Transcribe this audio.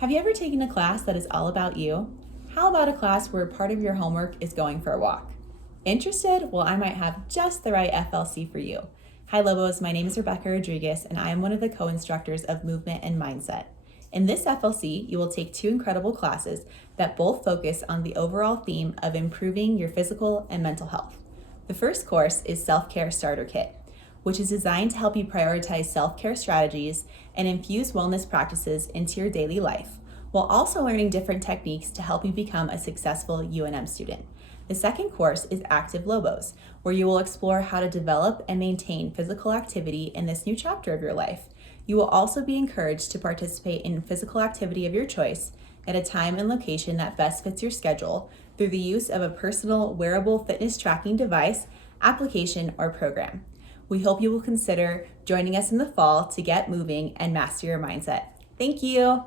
Have you ever taken a class that is all about you? How about a class where part of your homework is going for a walk? Interested? Well, I might have just the right FLC for you. Hi Lobos, my name is Rebecca Rodriguez and I am one of the co-instructors of Movement and Mindset. In this FLC, you will take two incredible classes that both focus on the overall theme of improving your physical and mental health. The first course is Self-Care Starter Kit, which is designed to help you prioritize self-care strategies and infuse wellness practices into your daily life, while also learning different techniques to help you become a successful UNM student. The second course is Active Lobos, where you will explore how to develop and maintain physical activity in this new chapter of your life. You will also be encouraged to participate in physical activity of your choice at a time and location that best fits your schedule through the use of a personal wearable fitness tracking device, application, or program. We hope you will consider joining us in the fall to get moving and master your mindset. Thank you.